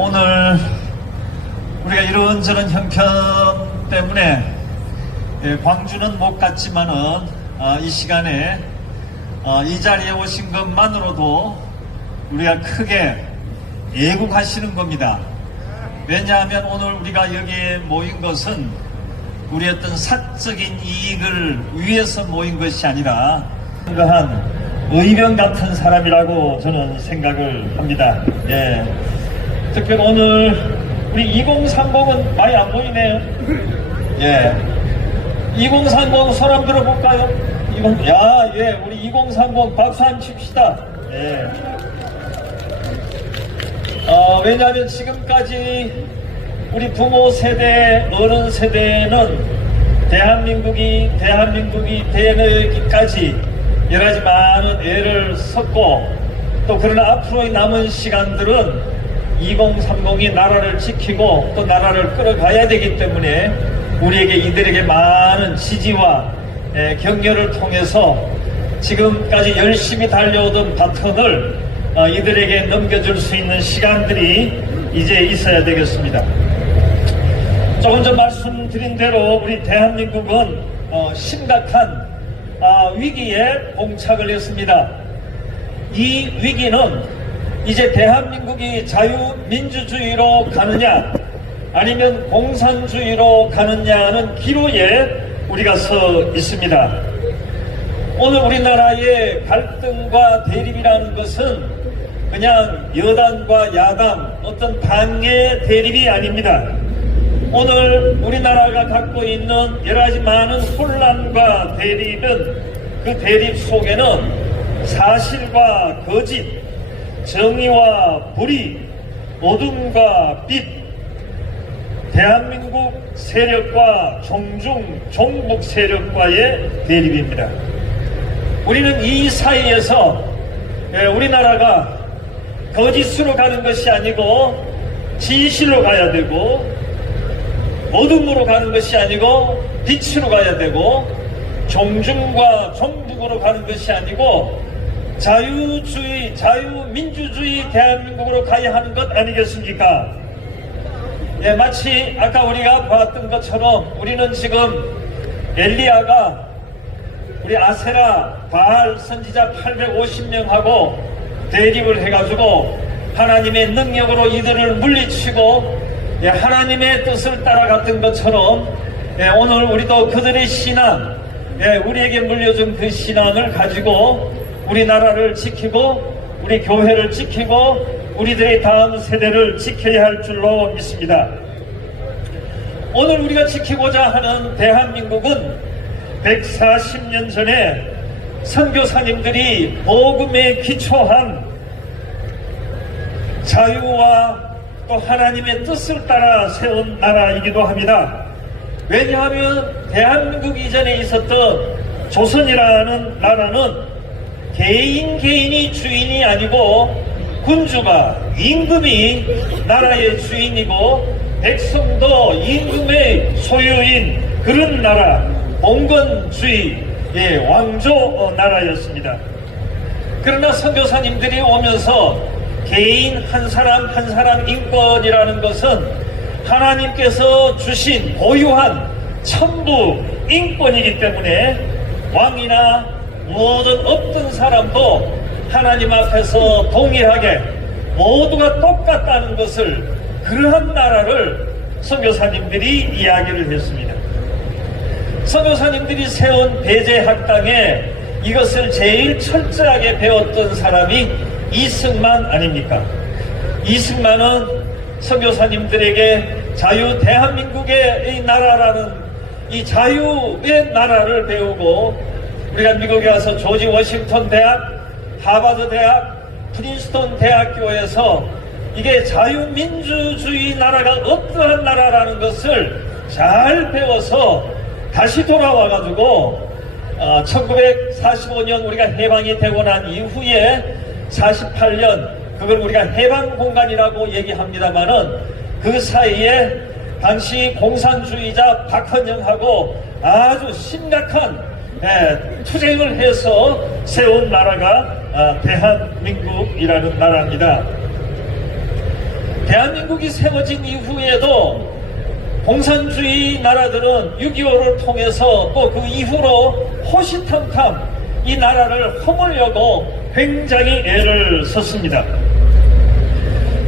오늘 우리가 이런저런 형편 때문에 광주는 못 갔지만은 이 시간에 이 자리에 오신 것만으로도 우리가 크게 애국하시는 겁니다. 왜냐하면 오늘 우리가 여기에 모인 것은 우리 어떤 사적인 이익을 위해서 모인 것이 아니라 그러한 의병 같은 사람이라고 저는 생각을 합니다. 예. 특히 오늘 우리 2030은 많이 안 보이네요. 예. 2030 손 한번 들어볼까요? 예, 우리 2030 박수 한번 칩시다. 예. 왜냐하면 지금까지 우리 부모 세대, 어른 세대는 대한민국이 되기까지 여러 가지 많은 애를 썼고, 또 그러나 앞으로의 남은 시간들은 2030이 나라를 지키고 또 나라를 끌어가야 되기 때문에 우리에게 이들에게 많은 지지와 격려를 통해서 지금까지 열심히 달려오던 바톤을 이들에게 넘겨줄 수 있는 시간들이 이제 있어야 되겠습니다. 조금 전 말씀드린 대로 우리 대한민국은 심각한 위기에 봉착을 했습니다. 이 위기는 이제 대한민국이 자유민주주의로 가느냐 아니면 공산주의로 가느냐는 기로에 우리가 서 있습니다. 오늘 우리나라의 갈등과 대립이라는 것은 그냥 여당과 야당 어떤 당의 대립이 아닙니다. 오늘 우리나라가 갖고 있는 여러 가지 많은 혼란과 대립은 그 대립 속에는 사실과 거짓, 정의와 불의, 어둠과 빛, 대한민국 세력과 종북 세력과의 대립입니다. 우리는 이 사이에서 우리나라가 거짓으로 가는 것이 아니고 진실로 가야 되고, 어둠으로 가는 것이 아니고 빛으로 가야 되고, 종중과 종북으로 가는 것이 아니고 자유주의, 자유민주주의 대한민국으로 가야 하는 것 아니겠습니까? 예, 마치 아까 우리가 봤던 것처럼 우리는 지금 엘리야가 우리 아세라 바알 선지자 850명하고 대립을 해가지고 하나님의 능력으로 이들을 물리치고 하나님의 뜻을 따라갔던 것처럼 오늘 우리도 그들의 신앙, 우리에게 물려준 그 신앙을 가지고 우리나라를 지키고 우리 교회를 지키고 우리들의 다음 세대를 지켜야 할 줄로 믿습니다. 오늘 우리가 지키고자 하는 대한민국은 140년 전에 선교사님들이 복음에 기초한 자유와 또 하나님의 뜻을 따라 세운 나라이기도 합니다. 왜냐하면 대한민국 이전에 있었던 조선이라는 나라는 개인이 주인이 아니고 군주가, 임금이 나라의 주인이고 백성도 임금의 소유인 그런 나라, 봉건주의 왕조 나라였습니다. 그러나 선교사님들이 오면서 개인 한 사람 인권이라는 것은 하나님께서 주신 고유한 천부 인권이기 때문에 왕이나 모든 어떤 사람도 하나님 앞에서 동일하게 모두가 똑같다는 것을, 그러한 나라를 선교사님들이 이야기를 했습니다. 선교사님들이 세운 배제학당에 이것을 제일 철저하게 배웠던 사람이 이승만 아닙니까? 이승만은 선교사님들에게 자유 대한민국의 나라라는 이 자유의 나라를 배우고, 우리가 미국에 와서 조지 워싱턴 대학, 하버드 대학, 프린스턴 대학교에서 이게 자유민주주의 나라가 어떠한 나라라는 것을 잘 배워서 다시 돌아와가지고 1945년 우리가 해방이 되고 난 이후에 48년, 그걸 우리가 해방공간이라고 얘기합니다만은 그 사이에 당시 공산주의자 박헌영하고 아주 심각한 투쟁을 해서 세운 나라가 대한민국이라는 나라입니다. 대한민국이 세워진 이후에도 공산주의 나라들은 6.25를 통해서 또 그 이후로 호시탐탐 이 나라를 허물려고 굉장히 애를 썼습니다.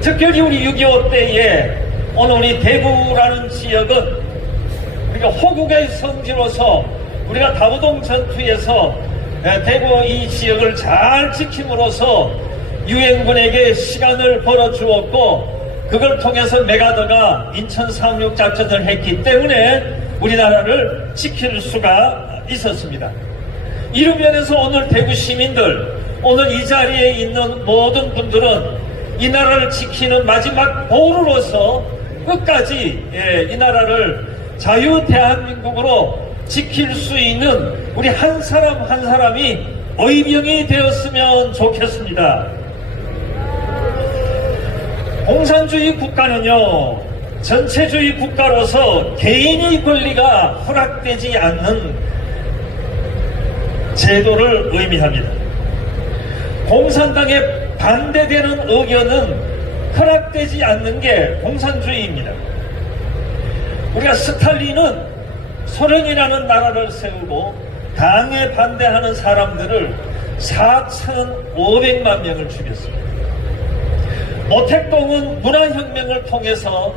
특별히 우리 6.25 때에 오늘 우리 대구라는 지역은 우리가 호국의 성지로서 우리가 다부동 전투에서 대구 이 지역을 잘 지킴으로써 유엔군에게 시간을 벌어주었고 그걸 통해서 메가더가 인천 상륙 작전을 했기 때문에 우리나라를 지킬 수가 있었습니다. 이런 면에서 오늘 대구 시민들, 오늘 이 자리에 있는 모든 분들은 이 나라를 지키는 마지막 보루로서 끝까지 이 나라를 자유 대한민국으로 지킬 수 있는 우리 한 사람 한 사람이 의병이 되었으면 좋겠습니다. 공산주의 국가는요, 전체주의 국가로서 개인의 권리가 허락되지 않는 제도를 의미합니다. 공산당에 반대되는 의견은 허락되지 않는 게 공산주의입니다. 우리가 스탈린은 소련이라는 나라를 세우고 당에 반대하는 사람들을 4,500만 명을 죽였습니다. 모택동은 문화혁명을 통해서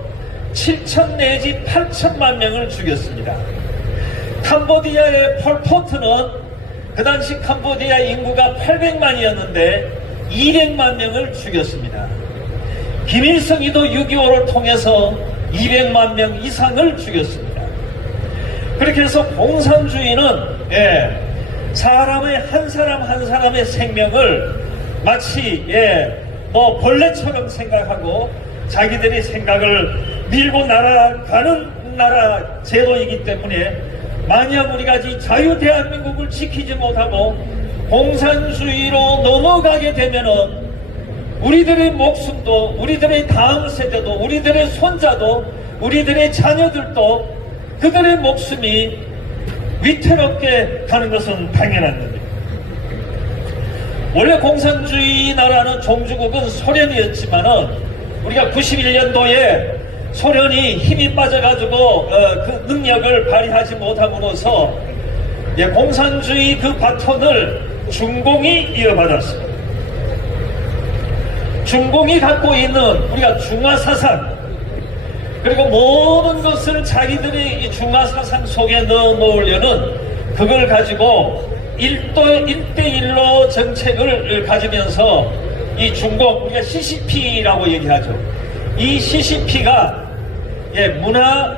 7천 내지 8천만 명을 죽였습니다. 캄보디아의 폴포트는 그 당시 캄보디아 인구가 800만이었는데 200만 명을 죽였습니다. 김일성이도 6.25를 통해서 200만 명 이상을 죽였습니다. 그렇게 해서 공산주의는 사람의 한 사람 한 사람의 생명을 마치 벌레처럼 생각하고 자기들의 생각을 밀고 날아가는 나라 제도이기 때문에 만약 우리가 이 자유 대한민국을 지키지 못하고 공산주의로 넘어가게 되면은 우리들의 목숨도 우리들의 다음 세대도 우리들의 손자도 우리들의 자녀들도 그들의 목숨이 위태롭게 가는 것은 당연한 겁니다. 원래 공산주의 나라는 종주국은 소련이었지만은 우리가 91년도에 소련이 힘이 빠져가지고 그 능력을 발휘하지 못함으로써 공산주의 그 바톤을 중공이 이어받았습니다. 중공이 갖고 있는 우리가 중화사상 그리고 모든 것을 자기들이 이 중화사상 속에 넣어 놓으려는 그걸 가지고 1대1로 정책을 가지면서 이 중공, 우리가 CCP라고 얘기하죠. 이 CCP가 문화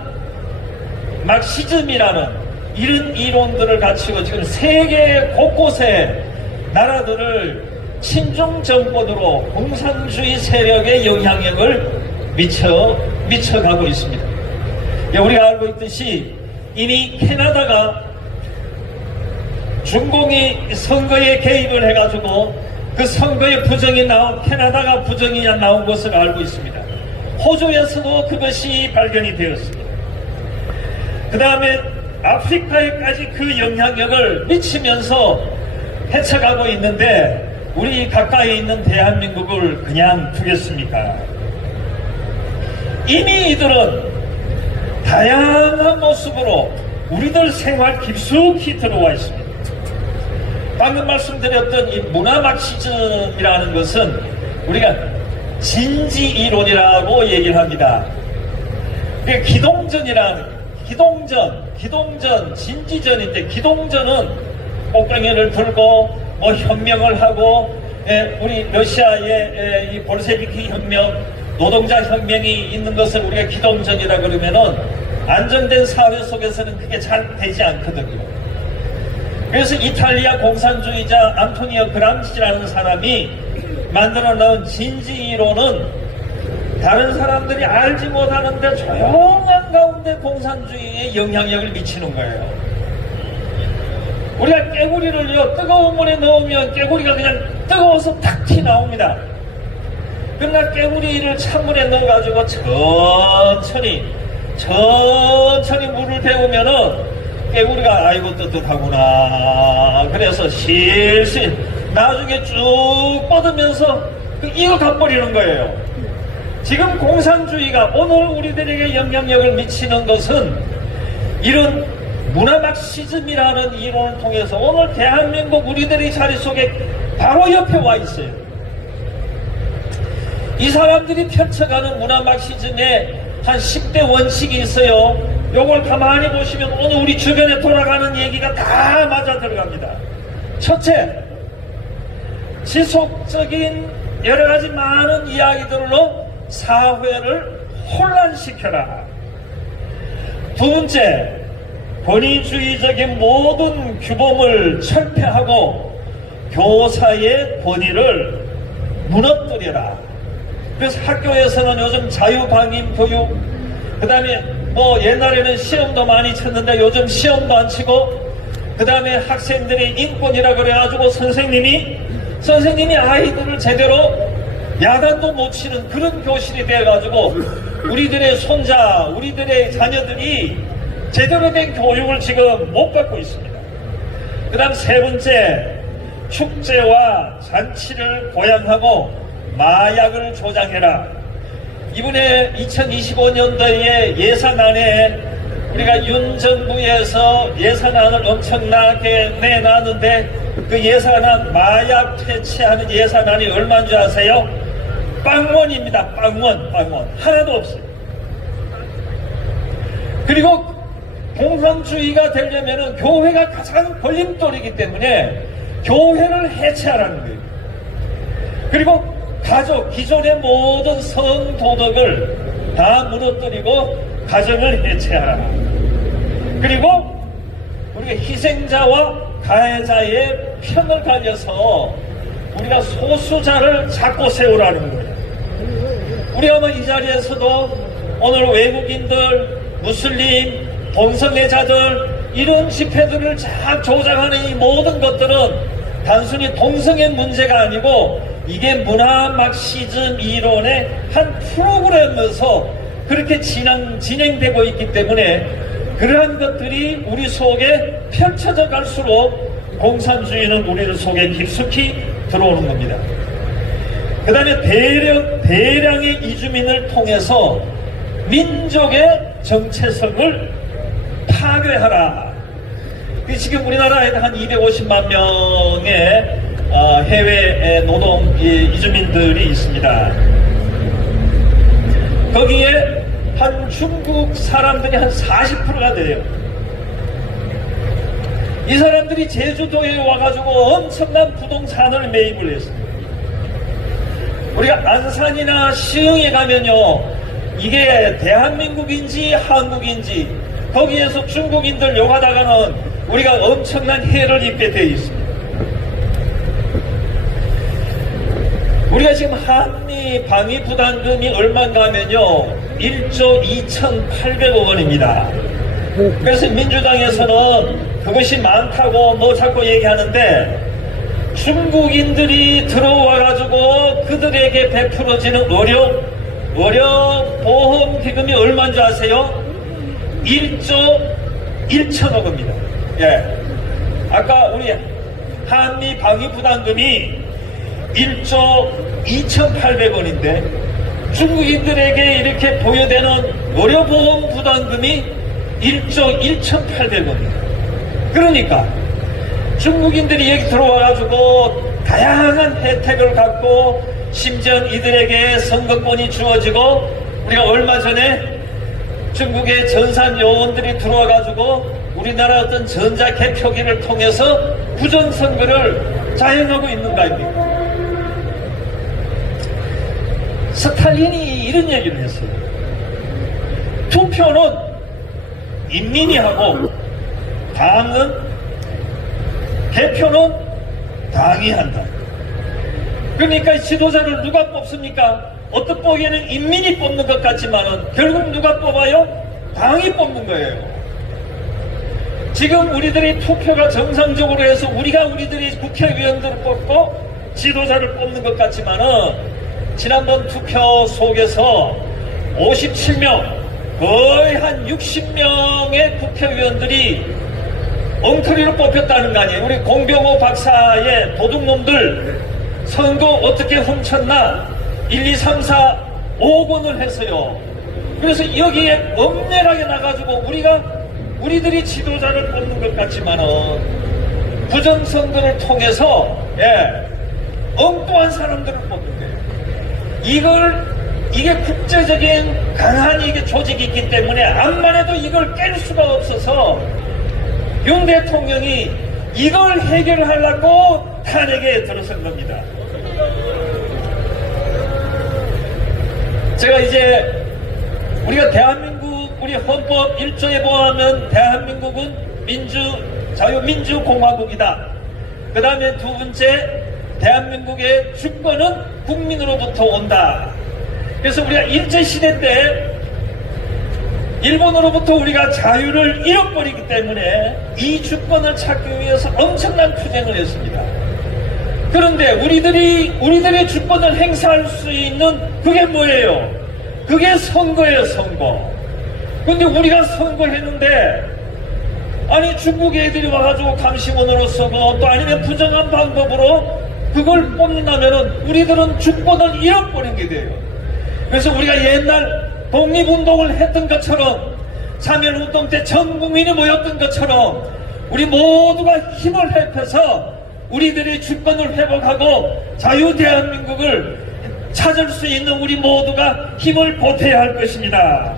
막시즘이라는 이런 이론들을 가지고 지금 세계 곳곳에 나라들을 친중 정권으로 공산주의 세력의 영향력을 미쳐가고 있습니다. 우리가 알고 있듯이 이미 캐나다가 중공이 선거에 개입을 해가지고 그 선거에 부정이 캐나다가 부정이 나온 것을 알고 있습니다. 호주에서도 그것이 발견이 되었습니다. 그 다음에 아프리카에까지 그 영향력을 미치면서 헤쳐가고 있는데 우리 가까이 있는 대한민국을 그냥 두겠습니까? 이미 이들은 다양한 모습으로 우리들 생활 깊숙이 들어와 있습니다. 방금 말씀드렸던 이 문화 막시즘이라는 것은 우리가 진지 이론이라고 얘기를 합니다. 기동전, 진지전인데 기동전은 꽃강이를 들고 혁명을 하고 우리 러시아의 이 볼셰비키 혁명, 노동자 혁명이 있는 것을 우리가 기동전이라 그러면은 안정된 사회 속에서는 그게 잘 되지 않거든요. 그래서 이탈리아 공산주의자 안토니오 그람시라는 사람이 만들어 놓은 진지 이론은 다른 사람들이 알지 못하는데 조용한 가운데 공산주의에 영향력을 미치는 거예요. 우리가 깨구리를요, 뜨거운 물에 넣으면 깨구리가 그냥 뜨거워서 탁 튀나옵니다. 그러나 깨구리를 찬물에 넣어가지고 천천히 물을 데우면은 깨구리가 아이고 뜨뜻하구나. 그래서 실실 나중에 쭉 뻗으면서 익어 가버리는 거예요. 지금 공산주의가 오늘 우리들에게 영향력을 미치는 것은 이런 문화막시즘이라는 이론을 통해서 오늘 대한민국 우리들의 자리 속에 바로 옆에 와 있어요. 이 사람들이 펼쳐가는 문화막시즘에 한 10대 원칙이 있어요. 요걸 가만히 보시면 오늘 우리 주변에 돌아가는 얘기가 다 맞아 들어갑니다. 첫째, 지속적인 여러 가지 많은 이야기들로 사회를 혼란시켜라. 두 번째, 권위주의적인 모든 규범을 철폐하고 교사의 권위를 무너뜨려라. 그래서 학교에서는 요즘 자유방임 교육, 그 다음에 뭐 옛날에는 시험도 많이 쳤는데 요즘 시험도 안 치고, 그 다음에 학생들의 인권이라 그래가지고 선생님이 아이들을 제대로 야단도 못 치는 그런 교실이 돼가지고 우리들의 손자, 우리들의 자녀들이 제대로 된 교육을 지금 못 받고 있습니다. 그 다음 세 번째, 축제와 잔치를 고양하고 마약을 조장해라. 이번에 2025년도에 예산안에 우리가 윤 정부에서 예산안을 엄청나게 내놨는데 그 예산안, 마약 퇴치하는 예산안이 얼마인 줄 아세요? 빵원입니다. 빵원. 하나도 없어요. 그리고 공산주의가 되려면 교회가 가장 걸림돌이기 때문에 교회를 해체하라는 거예요. 그리고 가족, 기존의 모든 성도덕을 다 무너뜨리고 가정을 해체하라. 그리고 우리가 희생자와 가해자의 편을 갈려서 우리가 소수자를 잡고 세우라는 거예요. 우리 아마 이 자리에서도 오늘 외국인들, 무슬림, 동성애자들 이런 집회들을 잘 조장하는 이 모든 것들은 단순히 동성애 문제가 아니고 이게 문화막시즘 이론의 한 프로그램에서 그렇게 진행되고 있기 때문에 그러한 것들이 우리 속에 펼쳐져 갈수록 공산주의는 우리 속에 깊숙이 들어오는 겁니다. 그 다음에 대량의 이주민을 통해서 민족의 정체성을 파괴하라. 지금 우리나라에 한 250만 명의 해외 노동 이주민들이 있습니다. 거기에 한 중국 사람들이 한 40%가 돼요. 이 사람들이 제주도에 와가지고 엄청난 부동산을 매입을 했습니다. 우리가 안산이나 시흥에 가면요, 이게 대한민국인지 한국인지 거기에서 중국인들 욕하다가는 우리가 엄청난 해를 입게 되어 있습니다. 우리가 지금 한미 방위 부담금이 얼마인가 하면요 1조 2,800억 원입니다. 그래서 민주당에서는 그것이 많다고 뭐 자꾸 얘기하는데 중국인들이 들어와가지고 그들에게 베풀어지는 의료보험기금이 얼마인 줄 아세요? 1조 1천억 원입니다. 예. 아까 우리 한미 방위 부담금이 1조 2,800원인데 중국인들에게 이렇게 보여되는 의료보험 부담금이 1조 1,800원입니다. 그러니까 중국인들이 여기 들어와가지고 다양한 혜택을 갖고 심지어 이들에게 선거권이 주어지고 우리가 얼마 전에 중국의 전산 요원들이 들어와가지고 우리나라 어떤 전자개표기를 통해서 부정선거를 자행하고 있는 거 아닙니까? 스탈린이 이런 얘기를 했어요. 투표는 인민이 하고 개표는 당이 한다. 그러니까 지도자를 누가 뽑습니까? 어떻게 보기에는 인민이 뽑는 것 같지만은 결국 누가 뽑아요? 당이 뽑는 거예요. 지금 우리들이 투표가 정상적으로 해서 우리들이 국회의원들을 뽑고 지도자를 뽑는 것 같지만은 지난번 투표 속에서 57명, 거의 한 60명의 국회의원들이 엉터리로 뽑혔다는 거 아니에요. 우리 공병호 박사의 도둑놈들 선거 어떻게 훔쳤나 1, 2, 3, 4, 복원을 해서요. 그래서 여기에 엄밀하게 나가지고 우리들이 지도자를 뽑는 것 같지만은 부정선거를 통해서 엉뚱한 사람들을 뽑는 거예요. 이게 국제적인 강한 이게 조직이 있기 때문에 암만 해도 이걸 깰 수가 없어서 윤 대통령이 이걸 해결하려고 탄핵에 들어선 겁니다. 제가 이제 우리가 대한민국 우리 헌법 1조에 보면 대한민국은 자유민주공화국이다. 그 다음에 두 번째 대한민국의 주권은 국민으로부터 온다. 그래서 우리가 일제시대 때 일본으로부터 우리가 자유를 잃어버리기 때문에 이 주권을 찾기 위해서 엄청난 투쟁을 했습니다. 그런데 우리들의 주권을 행사할 수 있는 그게 뭐예요? 그게 선거예요, 선거. 근데 우리가 선거했는데 아니 중국 애들이 와가지고 감시원으로 서고 또 아니면 부정한 방법으로 그걸 뽑는다면은 우리들은 주권을 잃어버린 게 돼요. 그래서 우리가 옛날 독립운동을 했던 것처럼 3.1운동 때 전 국민이 모였던 것처럼 우리 모두가 힘을 합해서 우리들의 주권을 회복하고 자유 대한민국을 찾을 수 있는 우리 모두가 힘을 보태야 할 것입니다.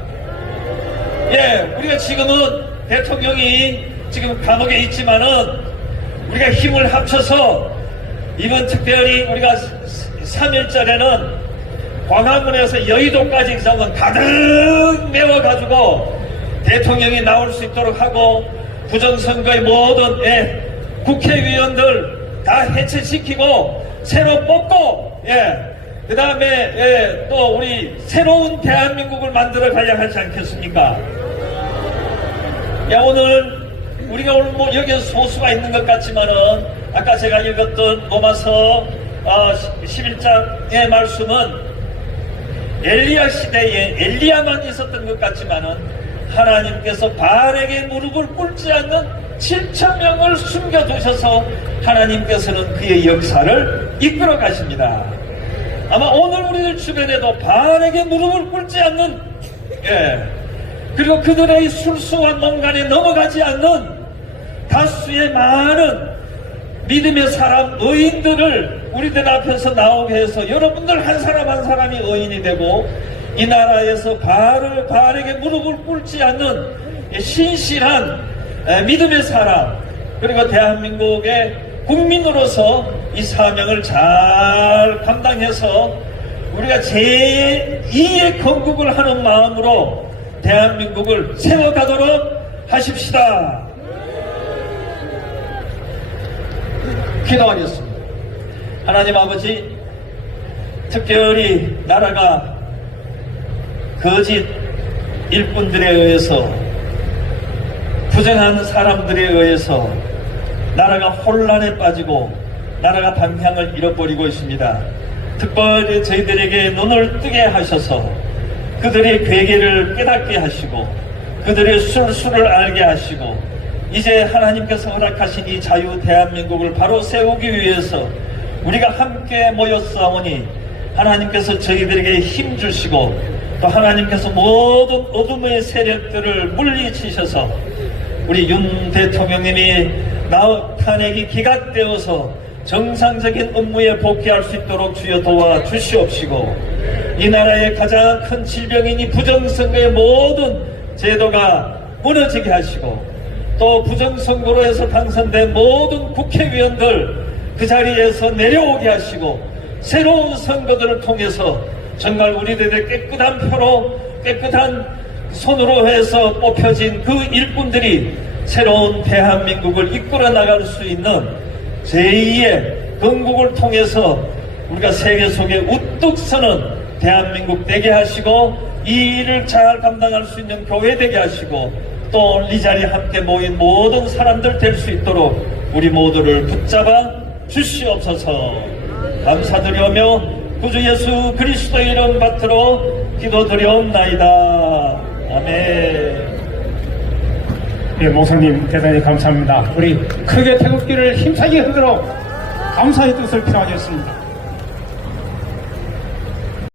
우리가 지금은 대통령이 지금 감옥에 있지만은 우리가 힘을 합쳐서 이번 특별히 우리가 3일절에는 광화문에서 여의도까지 정은 가득 메워가지고 대통령이 나올 수 있도록 하고 부정선거의 모든 국회의원들 다 해체시키고 새로 뽑고 그 다음에 또 우리 새로운 대한민국을 만들어 가야 하지 않겠습니까? 오늘 우리가 오늘 뭐 여기에 소수가 있는 것 같지만은 아까 제가 읽었던 로마서 11장의 말씀은 엘리야 시대에 엘리야만 있었던 것 같지만은 하나님께서 바알에게 무릎을 꿇지 않는 7,000명을 숨겨두셔서 하나님께서는 그의 역사를 이끌어 가십니다. 아마 오늘 우리들 주변에도 바알에게 무릎을 꿇지 않는 그리고 그들의 술수와 농간에 넘어가지 않는 다수의 많은 믿음의 사람, 의인들을 우리들 앞에서 나오게 해서 여러분들 한 사람 한 사람이 의인이 되고 이 나라에서 바알에게 무릎을 꿇지 않는 신실한 믿음의 사람, 그리고 대한민국의 국민으로서 이 사명을 잘 감당해서 우리가 제2의 건국을 하는 마음으로 대한민국을 세워가도록 하십시다. 기도하겠습니다. 하나님 아버지, 특별히 나라가 거짓 일꾼들에 의해서 부정한 사람들에 의해서 나라가 혼란에 빠지고 나라가 방향을 잃어버리고 있습니다. 특별히 저희들에게 눈을 뜨게 하셔서 그들의 괴계를 깨닫게 하시고 그들의 술수를 알게 하시고 이제 하나님께서 허락하신 이 자유 대한민국을 바로 세우기 위해서 우리가 함께 모였사오니 하나님께서 저희들에게 힘 주시고 또 하나님께서 모든 어둠의 세력들을 물리치셔서 우리 윤 대통령님이 탄핵이 기각되어서 정상적인 업무에 복귀할 수 있도록 주여 도와주시옵시고 이 나라의 가장 큰 질병인 이 부정선거의 모든 제도가 무너지게 하시고 또 부정선거로 해서 당선된 모든 국회의원들 그 자리에서 내려오게 하시고 새로운 선거들을 통해서 정말 우리들의 깨끗한 표로 깨끗한 손으로 해서 뽑혀진 그 일꾼들이 새로운 대한민국을 이끌어 나갈 수 있는 제2의 건국을 통해서 우리가 세계 속에 우뚝 서는 대한민국 되게 하시고 이 일을 잘 감당할 수 있는 교회 되게 하시고 또 이 자리에 함께 모인 모든 사람들 될 수 있도록 우리 모두를 붙잡아 주시옵소서. 감사드리오며 구주 예수 그리스도의 이름 받들어 기도드리옵나이다. 아멘. 네, 목사님 대단히 감사합니다. 우리 크게 태극기를 힘차게 흔들어 감사의 뜻을 표하겠습니다.